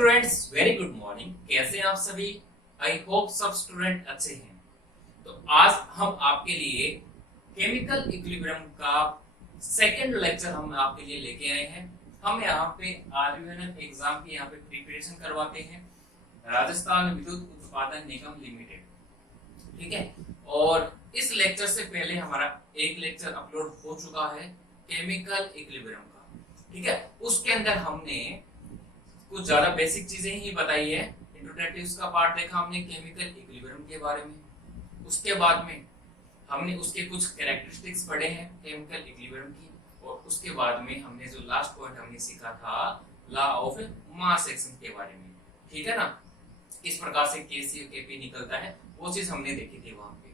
Students, very good morning. कैसे हैं आप सभी? आई होप सब स्टूडेंट अच्छे हैं। तो आज हम आपके लिए केमिकल इक्विलिब्रियम का सेकंड लेक्चर हम आपके लिए लेके आए हैं। हम यहाँ पे आरयूएनएल एग्जाम की यहाँ पे प्रिपरेशन करवाते हैं, राजस्थान विद्युत उत्पादन निगम लिमिटेड। ठीक है। और इस लेक्चर से पहले हमारा एक लेक्चर अपलोड हो चुका है केमिकल इक्विलिब्रियम का। ठीक है। उसके अंदर हमने कुछ ज्यादा बेसिक चीजें ही बताई है। इंट्रोडक्टिव्स का पार्ट देखा हमने केमिकल इक्विलिब्रियम के बारे में। उसके बाद में हमने उसके कुछ कैरेक्टरिस्टिक्स पढ़े हैं केमिकल इक्विलिब्रियम की। और उसके बाद में हमने जो लास्ट पॉइंट हमने सीखा था लॉ ऑफ मास एक्शन के बारे में। ठीक है ना, किस प्रकार से केसी और केपी निकलता है वो चीज हमने देखी थी वहां पे।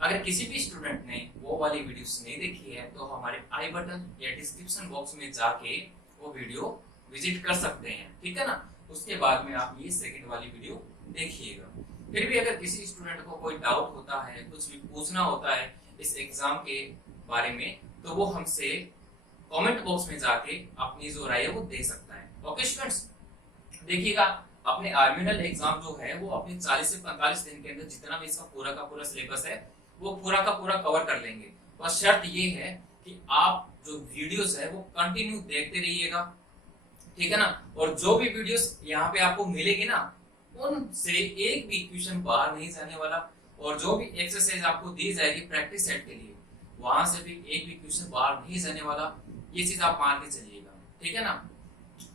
अगर किसी भी स्टूडेंट ने वो वाली वीडियोस नहीं देखी है तो हमारे आई बटन या डिस्क्रिप्शन बॉक्स में जाके वो वीडियो विजिट कर सकते हैं। ठीक है ना। उसके बाद में आप ये सेकंड वाली वीडियो देखिएगा। फिर भी अगर किसी स्टूडेंट को कोई डाउट होता है, कुछ भी पूछना होता है इस एग्जाम के बारे में, तो वो हमसे कमेंट बॉक्स में जाके अपनी जो राय है वो दे सकता है। ओके स्टूडेंट्स, देखिएगा अपने आर्मिनल एग्जाम जो है वो अपने 40 से 45 दिन के अंदर जितना भी इसका पूरा का पूरा सिलेबस है वो पूरा का पूरा कवर कर लेंगे। बस शर्त ये है कि आप जो वीडियोस है वो कंटिन्यू देखते रहिएगा। ठीक है ना। और जो भी वीडियोस यहाँ पे आपको मिलेगी ना उनसे एक भी क्वेश्चन बाहर नहीं जाने वाला। और जो भी एक्सरसाइज आपको दी जाएगी प्रैक्टिस सेट के लिए वहां से भी एक भी क्वेश्चन बाहर नहीं जाने वाला। ये चीज आप मान के चलिएगा। ठीक है ना।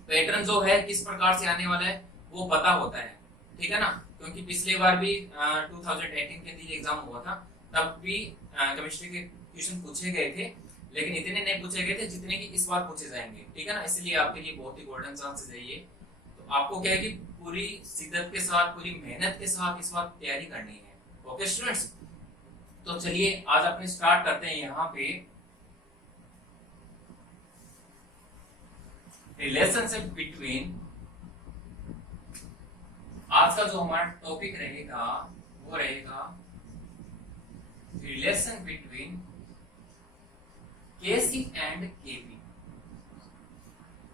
पैटर्न जो है किस प्रकार से आने वाला है वो पता होता है। ठीक है ना, क्योंकि पिछले बार भी 2018 के अंदर एग्जाम हुआ था, तब भी केमिस्ट्री के क्वेश्चन पूछे गए थे, लेकिन इतने नहीं पूछे गए थे जितने कि इस बार पूछे जाएंगे। ठीक है ना, इसलिए आपके लिए बहुत ही गोल्डन चांसेस है ये। तो आपको क्या है कि पूरी शिद्दत के साथ, पूरी मेहनत के साथ इस बार तैयारी करनी है। ओके स्टूडेंट्स, तो चलिए आज अपने स्टार्ट करते हैं यहाँ पे रिलेशनशिप बिटवीन। आज का जो हमारा टॉपिक रहेगा वो रहेगा relation between KC and KP.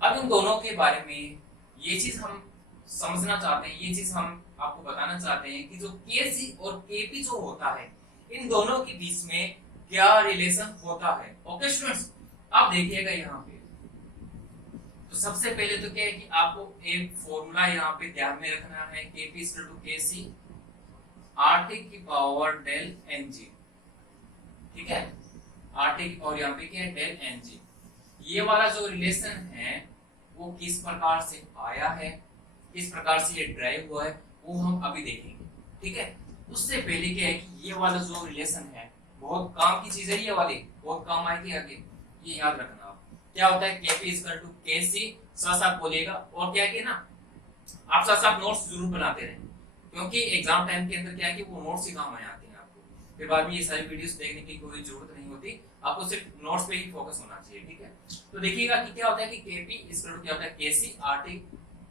अब इन दोनों के बारे में ये चीज हम समझना चाहते हैं, ये चीज हम आपको बताना चाहते हैं कि जो केसी और केपी जो होता है इन दोनों के बीच में क्या रिलेशन होता है। ओके स्टूडेंट्स, आप देखिएगा यहाँ पे। तो सबसे पहले तो क्या है कि आपको एक फॉर्मूला यहाँ पे ध्यान में रखना है, KP equal to KC RT की पावर डेल एनजी। ठीक है, आरटी और यहाँ पे क्या है डेल एनजी। ये वाला जो रिलेशन है वो किस प्रकार से आया है, किस प्रकार से ये ड्राइव हुआ है वो हम अभी देखेंगे। ठीक है, उससे पहले क्या है कि ये वाला जो रिलेशन है बहुत काम की चीज है, ये वाली बहुत काम आएगी आगे, ये याद रखना आप। क्या होता है केपी इक्वल टू केसी, साथ साथ बोलिएगा। और क्या है ना आप साथ साथ नोट्स जरूर बनाते रहें, क्योंकि एग्जाम टाइम के अंदर क्या है कि वो नोट्स ही काम आते हैं आपको। फिर बाद में ये सारी वीडियोस देखने की कोई जरूरत नहीं होती, आपको सिर्फ नोट्स पे ही फोकस होना चाहिए। ठीक है, तो देखिएगा कि क्या होता है कि केपी इक्वल टू क्या होता है केसी आरटी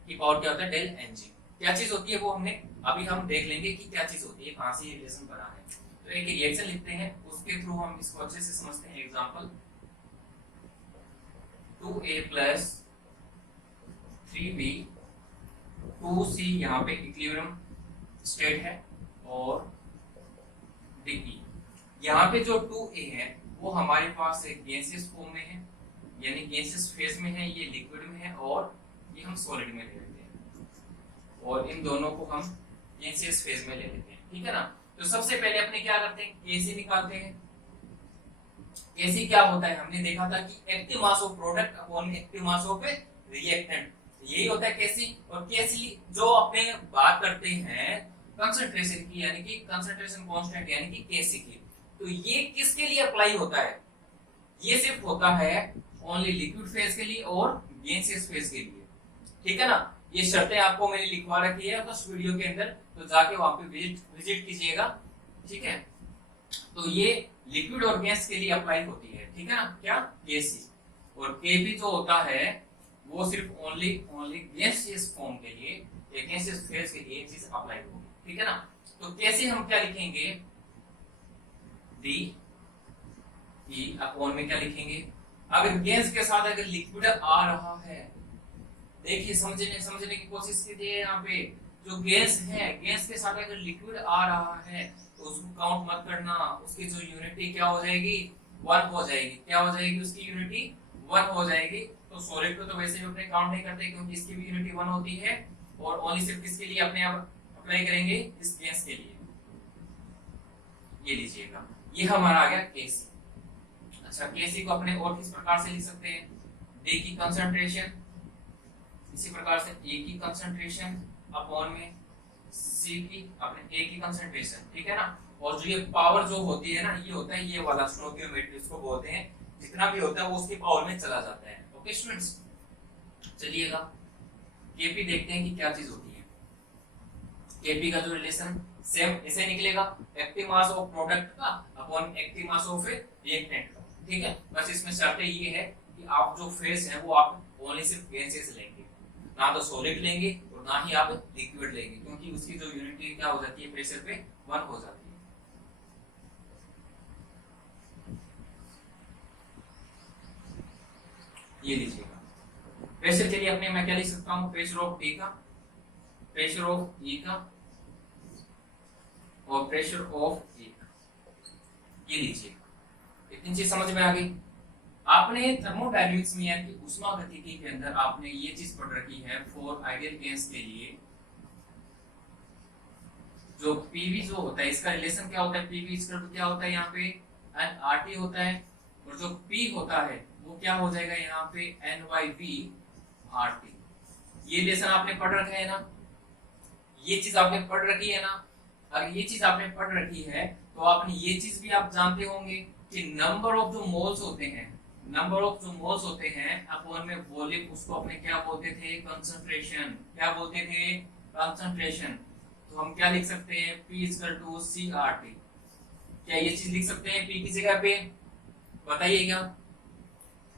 की पावर क्या होता है डेल एनजी। क्या चीज होती है वो हमने अभी हम देख लेंगे कि क्या चीज होती है, कहां से ये रिलेशन बना है। तो एक रिएक्शन लिखते हैं, उसके थ्रू हम इसको अच्छे से समझते हैं। Example 2a plus 3b 2c यहाँ पे इक्विलिब्रियम स्टेट है, और de यहाँ पे जो 2a है वो हमारे पास एक गैसियस फॉर्म में है, यानी गैसियस फेज में है, ये लिक्विड में है, और ये हम सॉलिड में ले लेते हैं, और इन दोनों को हम गैसियस फेज में ले लेते हैं। ठीक है ना। तो सबसे पहले अपने क्या करते हैं, केसी निकालते हैं। केसी क्या होता है, हमने देखा था कि active mass of product upon active mass of reactant, यही होता है केसी। और केसी जो अपने बात करते हैं कंसंट्रेशन की, यानी कि कंसंट्रेशन कांस्टेंट यानी कि केसी की, तो ये किसके लिए अप्लाई होता है, ये सिर्फ होता है ओनली लिक्विड फेज के लिए और गैसियस फेज के लिए। ठीक है ना, ये शर्तें आपको मैंने लिखवा रखी है फर्स्ट वीडियो के अंदर, तो जाके वहां पे विजिट कीजिएगा। ठीक है, तो ये लिक्विड और गैस के लिए अप्लाई होती है। ठीक है ना, क्या केसी। और केपी जो होता है वो सिर्फ ओनली गैसियस फॉर्म के लिए या गैसियस फेज के लिए चीज अप्लाई होगी। ठीक है ना। तो कैसे हम क्या लिखेंगे, डी ई अपॉन में क्या लिखेंगे, अगर गैस के साथ अगर लिक्विड आ रहा है देखिए समझने समझने की कोशिश कीजिए। यहाँ पे जो गैस है, गैस के साथ अगर लिक्विड आ रहा है तो उसको काउंट मत करना, उसकी जो यूनिटी क्या हो जाएगी, 1 हो जाएगी। क्या हो जाएगी उसकी यूनिटी, 1 हो जाएगी। तो सॉलिड को तो वैसे भी अपने काउंट नहीं करते क्योंकि इसकी भी यूनिटी 1 होती है। और ओनली सिर्फ किसके लिए अपने आप अप्लाई करेंगे, इस गैस के लिए। ये लीजिएगा, ये हमारा आ गया केसी। अच्छा, केसी को अपने और किस प्रकार से लिख सकते हैं, डी की कंसंट्रेशन, इसी प्रकार से ए की कंसंट्रेशन अपॉन में सी की अपने ए की कंसंट्रेशन, ठीक है ना। और जो ये पावर जो होती है ना, ये होता है ये वाला स्टोइकियोमेट्री इसको बोलते हैं। जितना भी होता है वो उसकी पावर में चला जाता है। ओके स्टूडेंट्स, चलिएगा केपी देखते हैं कि क्या चीज होती है। केपी का जो रिलेशन सेम ऐसे निकलेगा, एक्टिव मास ऑफ प्रोडक्ट का upon active mass of reactant का, ठीक है। बस इसमें शर्त ये है कि आप जो फेस है वो आप ओनली सिर्फ गैसेस लेंगे, ना तो सॉलिड लेंगे और ना ही आप लिक्विड लेंगे, क्योंकि उसकी जो यूनिटी क्या हो जाती है प्रेशर पे 1 हो जाती है। ये लीजिएगा, प्रेशर के लिए अपने मैं क्या लिख सकता हूँ, प्रेशर ऑफ टी का, प्रेशर ऑफ ई का और प्रेशर ऑफ ए का। ये लीजिएगा, इतनी चीज समझ में आ गई। आपने थर्मोडायनामिक्स में यानी कि ऊष्मागतिकी के अंदर आपने ये चीज पढ़ रखी है, फॉर आइडियल गैस के लिए जो पीवी जो होता है इसका रिलेशन क्या होता है, पीवी इक्वल टू क्या होता है यहाँ पे एन आरटी होता है, और जो पी होता है वो क्या हो जाएगा यहाँ पे एन वाई वी आरटी। ये रिलेशन आपने पढ़ रखा है ना, ये चीज आपने पढ़ रखी है ना। अगर ये चीज आपने पढ़ रखी है तो आपने ये चीज भी आप जानते होंगे कि नंबर ऑफ जो मोल्स होते हैं, नंबर ऑफ जो मोल्स होते हैं अपॉन में वॉल्यूम, उसको अपने क्या बोलते थे, कंसंट्रेशन। क्या बोलते थे, कंसंट्रेशन। तो हम क्या लिख सकते हैं, P equal to C R T. क्या ये चीज लिख सकते हैं P की जगह पे, बताइएगा।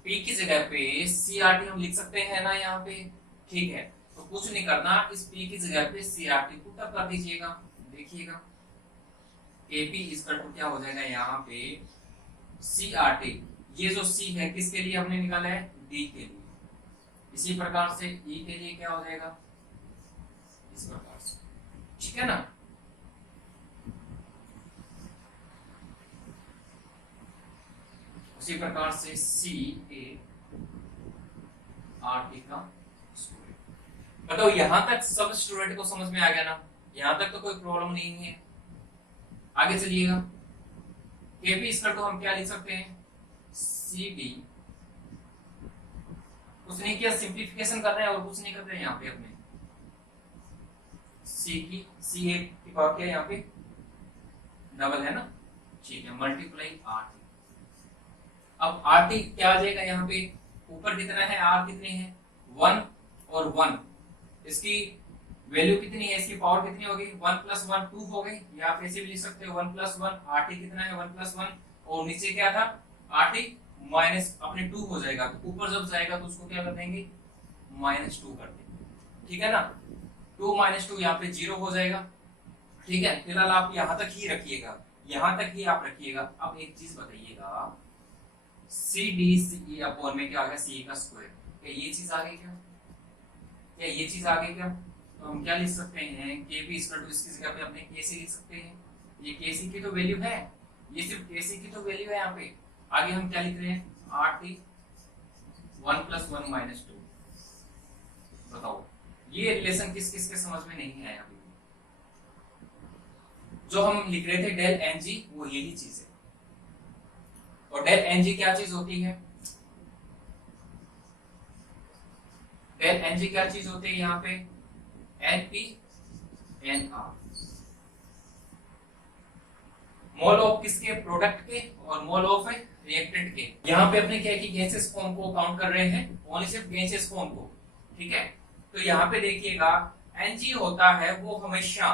P की जगह पे सी आर टी हम लिख सकते हैं ना यहाँ पे, ठीक है। तो कुछ नहीं करना, इस P की जगह पे C R T put up कर दीजिएगा। देखिएगा AP इक्वल टू क्या हो जाएगा यहाँ पे सी आर टी। ये जो C है किसके लिए हमने निकाला है, D के लिए। इसी प्रकार से E के लिए क्या हो जाएगा, इस प्रकार से, ठीक है ना। उसी प्रकार से सी ए आर टी का स्क्वायर। बताओ यहां तक सब स्टूडेंट को समझ में आ गया ना, यहां तक तो कोई प्रॉब्लम नहीं है। आगे चलिएगा, केपी इक्वल टू हम क्या लिख सकते हैं, सी डी। कुछ नहीं किया, सिंप्लीफिकेशन कर रहे हैं और कुछ नहीं कर रहे हैं यहाँ पे अपने। सी की सी ए की पावर क्या है यहाँ पे, डबल है ना, ठीक है, मल्टीप्लाई आर टी। अब आर टी क्या आ जाएगा यहाँ पे, ऊपर कितना है, आर कितने हैं 1 और 1, इसकी वैल्यू कितनी है, इसकी पावर कितनी होगी, 1 + 1 2 हो गई। या आप ऐसे भी लिख सकते हो 1 + 1, आर टी कितना है 1 + 1, और नीचे क्या था आर टी माइनस अपने 2 हो जाएगा। तो ऊपर जब जाएगा तो उसको क्या कर देंगे, -2 कर देंगे, ठीक है ना। 2 - 2 यहाँ पे 0 हो जाएगा, ठीक है। फिलहाल आप यहाँ तक ही रखिएगा, यहाँ तक ही आप रखिएगा। अब एक चीज बताइएगा, सी डी सी अपॉन में क्या आ गया, सी का स्क्वायर। क्या ये चीज आ गई क्या, क्या ये चीज आ गई क्या। तो हम क्या लिख सकते हैं, के पी इक्वल टू इसकी जगह पे अपने के सी लिख सकते हैं। ये के सी की तो वैल्यू है, ये सिर्फ के सी की तो वैल्यू है यहाँ पे। आगे हम क्या लिख रहे हैं, आर टी 1 + 1 - 2। बताओ ये रिलेशन किस किस के समझ में नहीं आया अभी। जो हम लिख रहे थे डेल एन जी, वो यही चीज है। और डेल एन जी क्या चीज होती है, डेल एन जी क्या चीज होती है यहाँ पे, N P N R. Mole of किसके, प्रोडक्ट के, और मोल ऑफ रिएक्टेंट के। यहाँ पे अपने क्या है कि गैसेस फॉर्म को काउंट कर रहे हैं, ओनली सिर्फ गैसेस फॉर्म को, ठीक है। तो यहाँ पे देखिएगा एनजी होता है वो हमेशा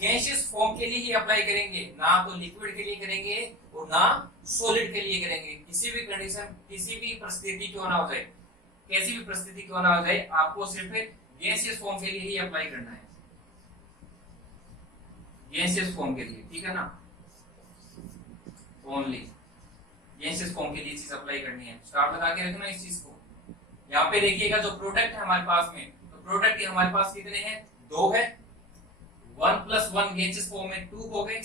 गैसियस फॉर्म के लिए ही अप्लाई करेंगे, ना तो लिक्विड के लिए करेंगे और ना सॉलिड के लिए करेंगे। किसी भी कंडीशन, किसी भी परिस्थिति क्यों ना हो जाए, कैसी भी परिस्थिति क्यों ना हो जाए, आपको सिर्फ गैसियस फॉर्म के लिए ही अप्लाई करना है, गैसियस फॉर्म के लिए, ठीक है ना। ओनली गैसियस फॉर्म के लिए चीज अप्लाई करनी है। स्टार लगा के रखना इस चीज को, यहाँ पे देखिएगा जो प्रोडक्ट है हमारे पास में, तो प्रोडक्ट हमारे पास कितने हैं, 2 है। 1 + 1 गैसेस फॉर्म में 2 हो गए,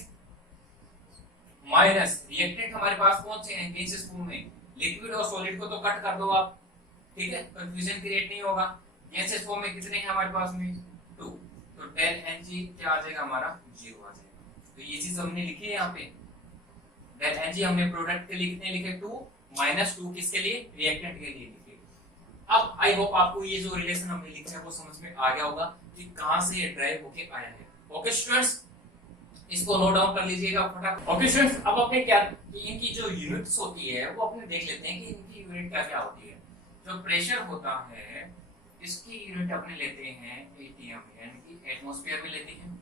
माइनस रिएक्टेंट हमारे पास कौन से हैं गैसेस फॉर्म में, लिक्विड और सॉलिड को तो कट कर दो आप, ठीक है, कंफ्यूजन क्रिएट नहीं होगा। गैसेस फॉर्म में कितने हैं हमारे पास में, 2, तो डेल Ng क्या आ जाएगा हमारा, 0 आ जाएगा। तो ये चीज हमने लिखी है यहाँ पे, डेल Ng हमने प्रोडक्ट के लिए कितने लिखे, 2 - 2 किसके लिए, रिएक्टेंट के लिए लिखे। अब आई होप आपको ये जो रिलेशन हमने लिखा है वो समझ में आ गया होगा कि कहां से ये ड्राइव होके आया है। ओके स्टूडेंट्स, इसको नोट डाउन कर लीजिएगा फटाफट। ओके स्टूडेंट्स, अब अपने क्या इनकी जो यूनिट्स होती है वो अपने देख लेते हैं कि इनकी यूनिट क्या क्या होती है। जो प्रेशर होता है इसकी यूनिट अपने लेते हैं एटीएम, यानी कि एटमॉस्फेयर में लेते हैं।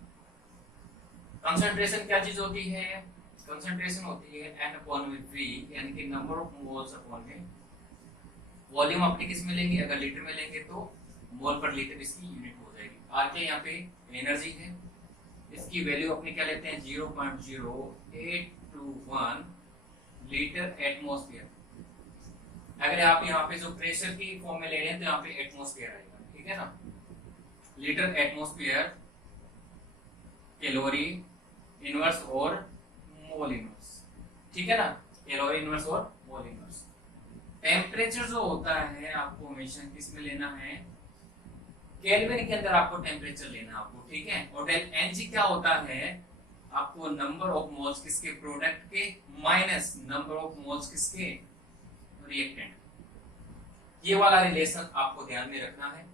कंसंट्रेशन क्या चीज होती है, कंसंट्रेशन होती है N/V, यानी कि नंबर ऑफ मोल्स अपॉन में वॉल्यूम। अपने किस में लेंगे, अगर लीटर में लेंगे तो मोल पर लीटर इसकी यूनिट हो जाएगी। आर के यहाँ पे एनर्जी है, इसकी वैल्यू अपने क्या लेते हैं, 0.0821 लीटर एटमॉस्फेयर। अगर आप यहाँ पे जो प्रेशर की फॉर्म में ले रहे हैं तो यहाँ पे एटमॉस्फेयर आएगा, ठीक है ना, लीटर एटमॉस्फेयर कैलोरी इनवर्स और मोल इनवर्स, ठीक है ना, कैलोरी इनवर्स और मोल इनवर्स। टेम्परेचर जो होता है आपको हमेशा किस में लेना है, केल्विन के अंदर आपको टेम्परेचर लेना आपको, ठीक है। और डेल Ng क्या होता है, आपको नंबर ऑफ मोल्स किसके, प्रोडक्ट के माइनस नंबर ऑफ मोल्स किसके, रिएक्टेंट। ये वाला रिलेशन आपको ध्यान में रखना है।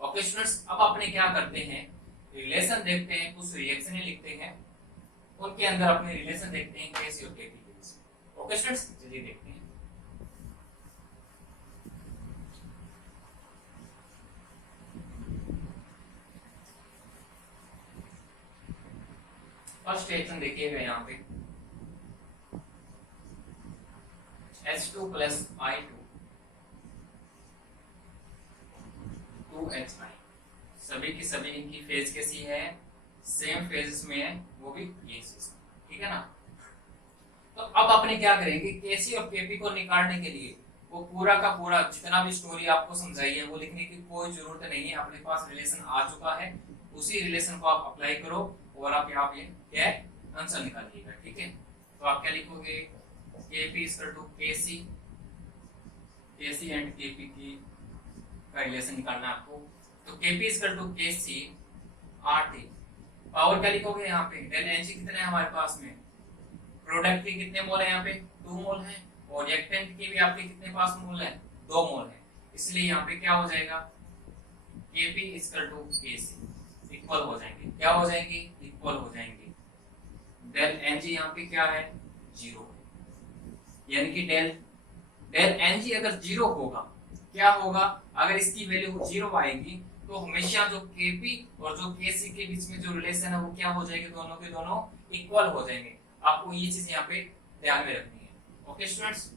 ओके स्टूडेंट्स, अब अपने क्या करते हैं, रिलेशन देखते हैं, कुछ रिएक्शनें लिखते हैं, उनके अंदर अपने रिलेशन देखते हैं कैसे और कैसे। ओके स्टूडेंट्स, चलिए देखते हैं। फर्स्ट रिएक्शन देखिएगा यहाँ पे, H2 + I2 2H9, सभी की सभी इनकी फेज कैसी है, सेम फेजेस में है, वो भी ये चीज, ठीक है ना। तो अब अपने क्या करेंगे, केसी और केपी को निकालने के लिए वो पूरा का पूरा जितना भी स्टोरी आपको समझाई है वो लिखने की कोई जरूरत नहीं है, अपने पास रिलेशन आ चुका है, उसी रिलेशन को आप अप्लाई करो और आप यहाँ पे क्या आंसर निकालिएगा, ठीक है। तो आप क्या लिखोगे, KP = KC, KC and KP की का रिलेशन निकालना आपको। तो KP = KC RT, पावर क्या लिखोगे यहाँ पे, डेल Ng कितने हैं हमारे पास में, प्रोडक्ट के कितने मोल है यहाँ पे, 2 मोल है, और रिएक्टेंट के भी आपके कितने पास मोल है, 2 मोल है, इसलिए यहाँ पे क्या हो जाएगा, KP = KC इक्वल हो जाएंगे, क्या हो जाएंगे, इक्वल हो जाएंगे। डेल Ng यहाँ पे क्या है, 0, यानी कि डेल Ng अगर 0 होगा, क्या होगा, अगर इसकी वैल्यू 0 आएगी तो हमेशा जो Kp और जो Kc के बीच में जो रिलेशन है वो क्या हो जाएगी, दोनों के दोनों इक्वल हो जाएंगे। आपको ये चीज यहाँ पे ध्यान में रखनी है। ओके स्टूडेंट्स,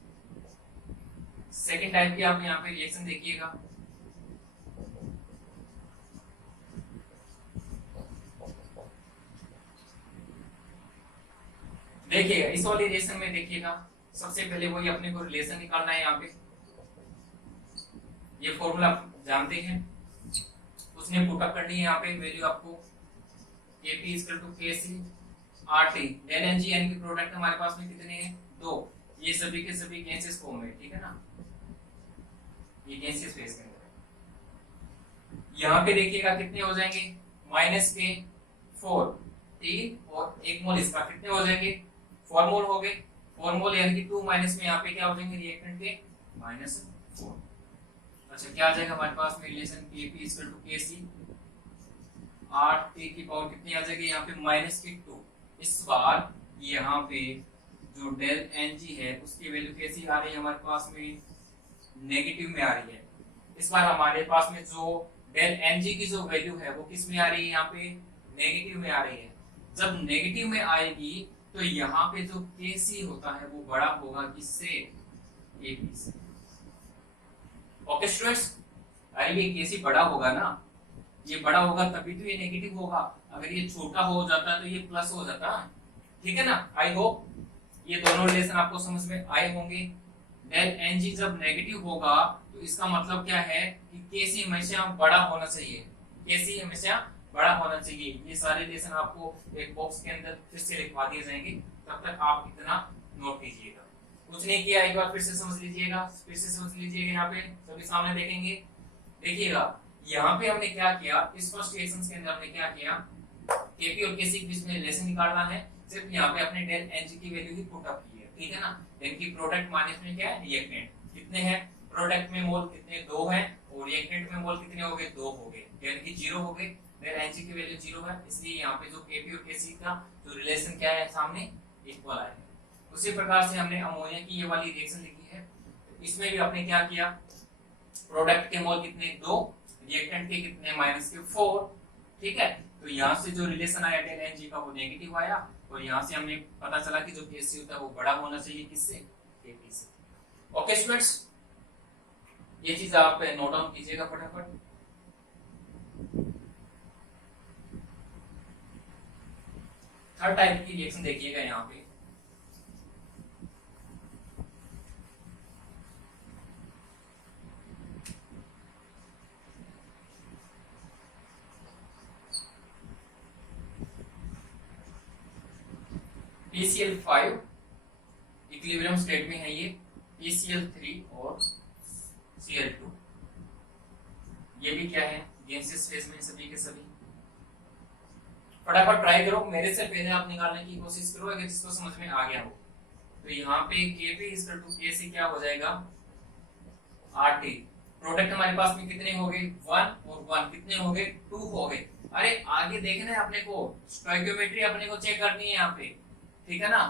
सेकंड टाइप की आप यहाँ पे रिएक्शन देखिएगा। देखिएगा इस वाली रिलेशन में, देखिएगा सबसे पहले वही अपने को रिलेशन निकालना है। यहाँ पे ये फॉर्मूला जानते हैं, उसने पुटअप करनी है यहाँ पे वैल्यू आपको, Kp = KC RT, delta Ng यानी कि प्रोडक्ट हमारे पास में कितने हैं, 2, ये सभी के सभी गैसेस फॉर्म में, ठीक है ना, ये गैसेस फेज के अंदर। यहाँ पे देखिएगा कितने हो जाएंगे, -K4 3 और 1 मोल इसका, कितने हो जाएंगे, 4 मोल हो गए, 4 मोल यानी कि 2 माइनस में यहाँ पे क्या हो जाएंगे, रिएक्टेंट के -4। अच्छा क्या आ जाएगा हमारे पास में रिलेशन, Kp = KC RT की पावर कितनी आ जाएगी, यहाँ पे -2। इस बार यहाँ पे जो डेल Ng है उसकी वैल्यू कैसी आ रही है हमारे पास में, नेगेटिव में आ रही है। इस बार हमारे पास में जो डेल Ng की जो वैल्यू है वो किस में आ रही है, यहाँ पे नेगेटिव में आ रही है। जब नेगेटिव में आएगी तो यहाँ पे जो Kc होता है वो बड़ा होगा किससे, Kp से। ओके स्टूडेंट्स, अरे ये Kc बड़ा होगा ना, ये बड़ा होगा तभी तो ये नेगेटिव होगा, अगर ये छोटा हो जाता है तो ये प्लस हो जाता है, ठीक है ना। आई होप ये दोनों रिलेशन आपको समझ में आए होंगे। डेल Ng जब नेगेटिव होगा तो तो इसका मतलब क्या है कि केसी हमेशा बड़ा होना चाहिए, केसी हमेशा बड़ा होना चाहिए। ये सारे रिलेशन आपको एक बॉक्स के अंदर फिर से लिखवा दिए जाएंगे, तब तक आप इतना नोट कीजिएगा। कुछ नहीं किया, एक बार फिर से समझ लीजिएगा, फिर से समझ लीजिएगा। यहाँ पे सभी सामने देखेंगे, देखिएगा यहाँ पे हमने क्या किया, इस फर्स्ट रिएक्शन के अंदर हमने क्या किया, केपी और केसी के बीच में रिलेशन निकालना है, सिर्फ यहाँ पे अपने डेल एनजी की वैल्यू ही पुट अप की है, ठीक है ना। इनकी प्रोडक्ट माइनस में क्या है, रिएक्टेंट कितने हैं, प्रोडक्ट में मोल कितने, 2 हैं, और रिएक्टेंट में मोल कितने हो गए, 2 हो गए, यानी कि 0 हो गए। डेल एनजी की वैल्यू 0 है, इसलिए यहाँ पे जो केपी और केसी का जो रिलेशन क्या है, सामने इक्वल आएगा। उसी प्रकार से हमने अमोनिया की ये वाली रिएक्शन लिखी है, इसमें भी आपने क्या किया, प्रोडक्ट के मोल कितने, 2, रिएक्टेंट के कितने, -4, ठीक है। तो यहाँ से जो रिलेशन आया डेल एनजी का वो नेगेटिव आया, और यहाँ से हमने पता चला कि जो केसी होता है वो बड़ा होना चाहिए किससे, केपी से। ओके स्टूडेंट्स, ये चीज आप नोट डाउन कीजिएगा फटाफट। थर्ड टाइप की रिएक्शन देखिएगा यहाँ पे, PCl5 इक्विलिब्रियम स्टेट में है, ये PCl3 और Cl2, ये भी क्या है, गैसियस फेज में सभी के सभी। फटाफट ट्राई करो, मेरे से पहले आप निकालने की कोशिश करो, अगर जिसको समझ में आ गया हो। तो यहाँ पे Kp = Kc क्या हो जाएगा, RT। प्रोडक्ट हमारे पास में कितने हो गए, 1 और 1 कितने हो गए, 2 हो गए। अरे आगे देखना है अपने को, स्टोइकियोमेट्री अपने को चेक करनी है यहाँ पे, ठीक है ना।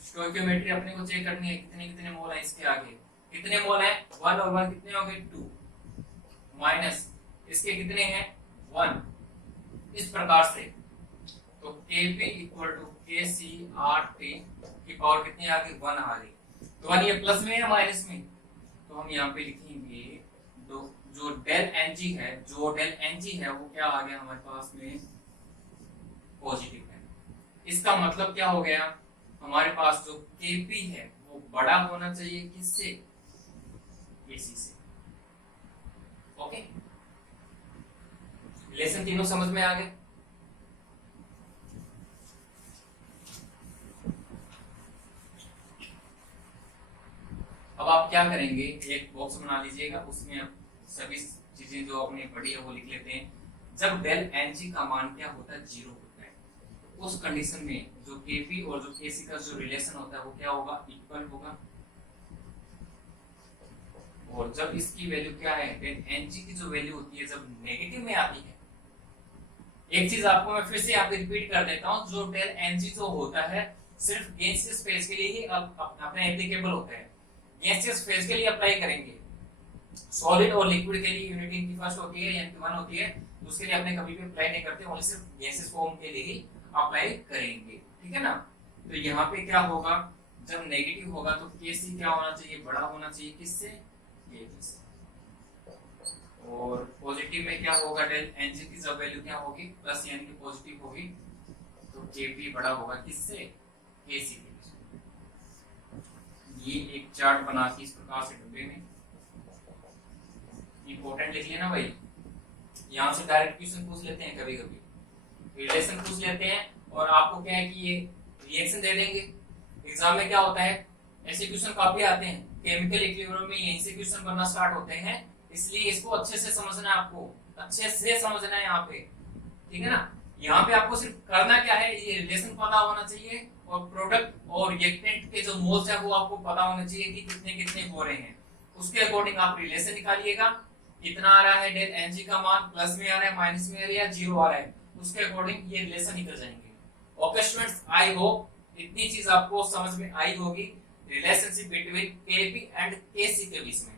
स्टोइकियोमेट्री अपने को चेक करनी है, कितने कितने मोल है इसके आगे, कितने मोल है, 1 और 1 कितने हो गए, 2, माइनस इसके कितने हैं, 1, इस प्रकार से। तो Kp = KcRT की पावर कितनी आ गई, 1 आ गई। तो 1 ये प्लस में या माइनस में, तो हम यहाँ पे लिखेंगे जो डेल एनजी है, जो डेल एनजी है वो क्या आ गया हमारे पास में, पॉजिटिव है। इसका मतलब क्या हो गया, हमारे पास जो Kp है वो बड़ा होना चाहिए किससे, Kc से। ओके, रिलेशन तीनों समझ में आ गए। अब आप क्या करेंगे, एक बॉक्स बना लीजिएगा, उसमें आप सभी चीजें जो आपने पढ़ी है वो लिख लेते हैं। जब डेल एनजी का मान क्या होता है, 0 होता है, तो उस कंडीशन में जो केपी और जो केसी का जो रिलेशन होता है वो क्या होगा, इक्वल होगा। और जब इसकी वैल्यू क्या है, डेल एनजी की जो वैल्यू होती है जब नेगेटिव में आती है, एक चीज आपको मैं फिर से यहाँ पे रिपीट कर देता हूँ, जो डेल एनजी जो होता है सिर्फ गैसियस फेज के लिए ही अपने एप्लीकेबल होता है। गैसियस फेज के लिए अप्लाई करेंगे, सॉलिड और लिक्विड के लिए यूनिट इनकी फर्स्ट होती है यानी कि 1 होती है, तो उसके लिए अपने कभी भी अप्लाई नहीं करते, ओनली सिर्फ गैसियस फॉर्म के लिए ही अप्लाई करेंगे, ठीक है ना। तो यहाँ पे क्या होगा, जब नेगेटिव होगा तो केसी क्या होना चाहिए, बड़ा होना चाहिए किससे, केपी से। और पॉजिटिव में क्या होगा, डेल एनजी की जब वैल्यू क्या होगी, प्लस यानी कि पॉजिटिव होगी, तो केपी बड़ा होगा किससे, केसी के। ये एक चार्ट बना के इस प्रकार से डब्बे में इंपॉर्टेंट लिख लेना भाई, यहाँ से डायरेक्ट क्वेश्चन पूछ लेते हैं, कभी कभी रिलेशन पूछ लेते हैं, और आपको क्या है कि ये रिएक्शन दे देंगे। एग्जाम में क्या होता है, ऐसे क्वेश्चन काफी आते हैं, केमिकल इक्विलिब्रियम में यहीं से क्वेश्चन बनना स्टार्ट होते हैं, इसलिए इसको अच्छे से समझना है, आपको अच्छे से समझना है यहाँ पे, ठीक है ना। यहाँ पे आपको सिर्फ करना क्या है, ये रिलेशन पता होना चाहिए, और प्रोडक्ट और रिएक्टेंट के जो मोल्स है वो आपको पता होना चाहिए कि कितने कितने हो रहे हैं, उसके अकॉर्डिंग आप रिलेशन निकालिएगा। कितना आ रहा है डेल एनजी का मान, प्लस में आ रहा है, माइनस में आ रहा है या 0 आ रहा है, उसके अकॉर्डिंग ये रिलेशन निकल जाएंगे। ओके स्टूडेंट्स, आई होप इतनी चीज आपको समझ में आई होगी, रिलेशनशिप बिटवीन केपी एंड केसी के बीच में,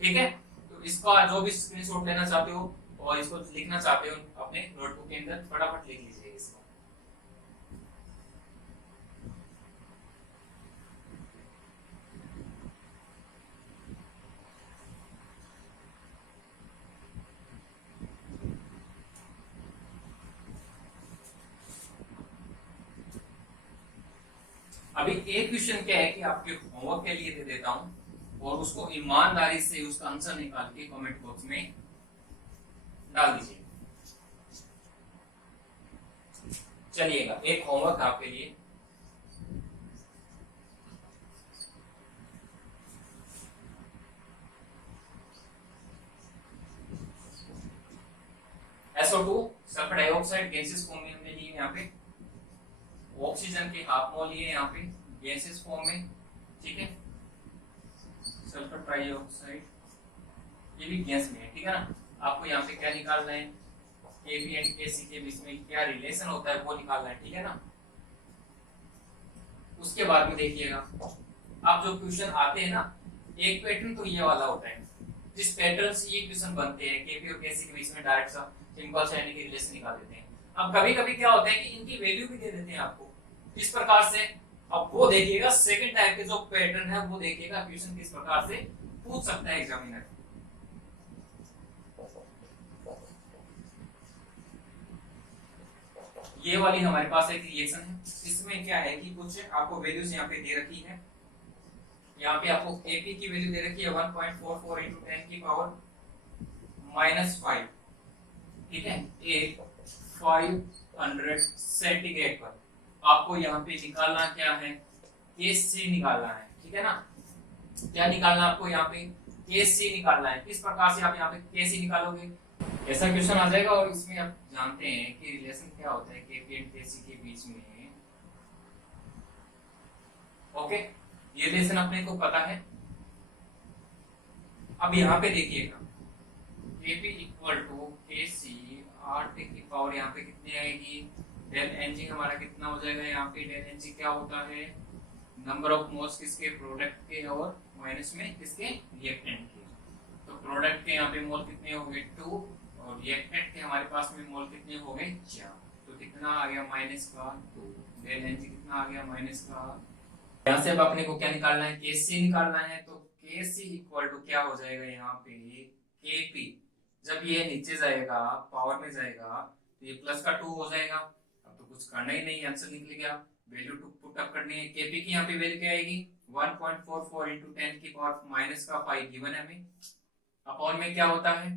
ठीक है। तो इसका जो भी स्क्रीनशॉट लेना चाहते हो और इसको लिखना चाहते हो अपने नोटबुक के अंदर, फटाफट लिख लीजिए इसको। अभी एक क्वेश्चन क्या है कि आपके होमवर्क के लिए दे देता हूं, और उसको ईमानदारी से उसका आंसर निकाल के कमेंट बॉक्स में डाल दीजिए। चलिएगा, एक होमवर्क आपके लिए। SO2 sulphur dioxide gases form में हमने लिए यहाँ पे, ऑक्सीजन के हाफ मोल लिए यहाँ पे गैसेस फॉर्म में, ठीक है। सल्फर डाइऑक्साइड ये भी गैस में है, ठीक है ना। आपको यहाँ पे क्या निकालना है, Kp एंड Kc के बीच में क्या रिलेशन होता है वो निकालना है, ठीक है ना। उसके बाद में देखिएगा, आप जो क्वेश्चन आते हैं ना, एक पैटर्न तो ये वाला होता है, जिस पैटर्न से ये क्वेश्चन बनते हैं Kp और Kc के बीच में डायरेक्ट सा सिंपल सा यानी कि रिलेशन निकाल देते हैं। अब कभी कभी क्या होता है कि इनकी वैल्यू भी दे देते हैं आपको इस प्रकार से। अब वो देखिएगा सेकंड टाइप के जो पैटर्न है वो देखिएगा क्वेश्चन किस प्रकार से पूछ सकता है एग्जामिनर। ये वाली हमारे पास एक रिएक्शन है, इसमें क्या है कि कुछ आपको वैल्यूज यहाँ पे दे रखी है। यहाँ पे आपको Kp की वैल्यू दे रखी है 1.44 × 10 की पावर -5, ठीक है, 500 सेंटीग्रेड पर। आपको यहाँ पे निकालना क्या है, Kc निकालना है, ठीक है ना। क्या निकालना आपको यहाँ पे, Kc निकालना है। किस प्रकार से आप यहाँ पे Kc निकालोगे, ऐसा क्वेश्चन आ जाएगा। और इसमें आप जानते हैं कि रिलेशन क्या होता है Kp एंड Kc के बीच में, ओके, ये रिलेशन अपने को पता है। अब यहाँ पे देखिएगा Kp = Kc 8 की पावर यहाँ पे कितनी आएगी, डेल Ng हमारा कितना हो जाएगा, यहाँ पे डेल Ng क्या होता है, नंबर ऑफ मोल्स किसके, प्रोडक्ट के, और माइनस में किसके, रिएक्टेंट के। तो प्रोडक्ट के यहाँ पे मोल कितने हो गए 2, और रिएक्टेंट के हमारे पास में मोल कितने हो गए 4। तो कितना आ गया -2, डेल Ng कितना आ गया -का। यहाँ से अब अपने को क्या निकालना है, Kc निकालना है। तो Kc = क्या हो जाएगा यहाँ पे, Kp। जब ये नीचे जाएगा पावर में जाएगा तो ये प्लस का 2 हो जाएगा। अब तो कुछ करना ही नहीं, आंसर निकल गया। वैल्यू टू पुट अप करनी है। Kp की यहाँ पे वैल्यू क्या आएगी, 1.44 × 10 की पावर -5 गिवन है हमें। अपॉन में क्या होता है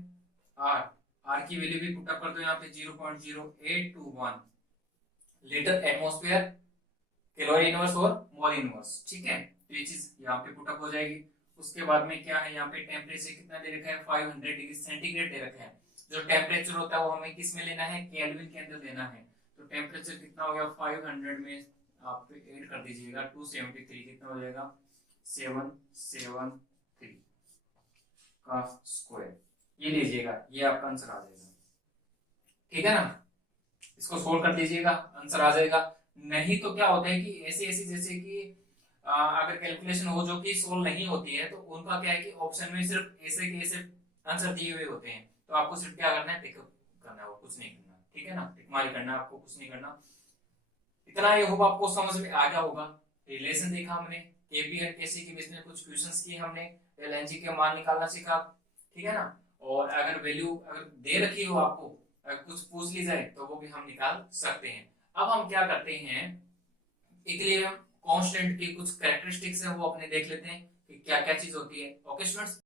R, R की वैल्यू भी पुट अप कर दो यहाँ पे 0.0821 लीटर एटमॉस्फेयर कैलोरी इनवर्स और मोल इनवर्स, ठीक है। तो ये चीज यहाँ पे पुट अप हो जाएगी। उसके बाद में क्या है, यहाँ पे टेम्परेचर कितना दे रखा है, 500 डिग्री सेंटीग्रेड दे रखा है। जो टेम्परेचर होता है वो हमें किस में लेना है, केल्विन के अंदर लेना है। तो टेम्परेचर कितना हो गया, 500 में आप ऐड कर दीजिएगा 273, कितना हो जाएगा 773 का स्क्वायर। ये लीजिएगा, ये आपका आंसर आ जाएगा, ठीक है ना। इसको सोल्व कर दीजिएगा, आंसर आ जाएगा। नहीं तो क्या होता है कि ऐसे ऐसे जैसे कि अगर कैलकुलेशन हो जो कि सोल्व नहीं होती है, तो उनका क्या है कि ऑप्शन में सिर्फ ऐसे के ऐसे आंसर दिए हुए होते हैं। तो आपको सिर्फ क्या करना है, टिक करना है, वो कुछ नहीं करना, ठीक है ना, टिक मारी करना है, आपको कुछ नहीं करना। इतना ये होगा आपको समझ में आ गया होगा। रिलेशन देखा हमने, Kp और Kc के बीच में कुछ क्वेश्चंस किए हमने, Lng के मान निकालना सीखा, ठीक है ना। और अगर वैल्यू अगर दे रखी हो आपको, अगर कुछ पूछ ली जाए तो वो भी हम निकाल सकते हैं। अब हम क्या करते हैं, इक्विलिब्रियम कांस्टेंट की कुछ कैरेक्टरिस्टिक्स है वो अपने देख लेते हैं कि क्या क्या चीज होती है। Okay students,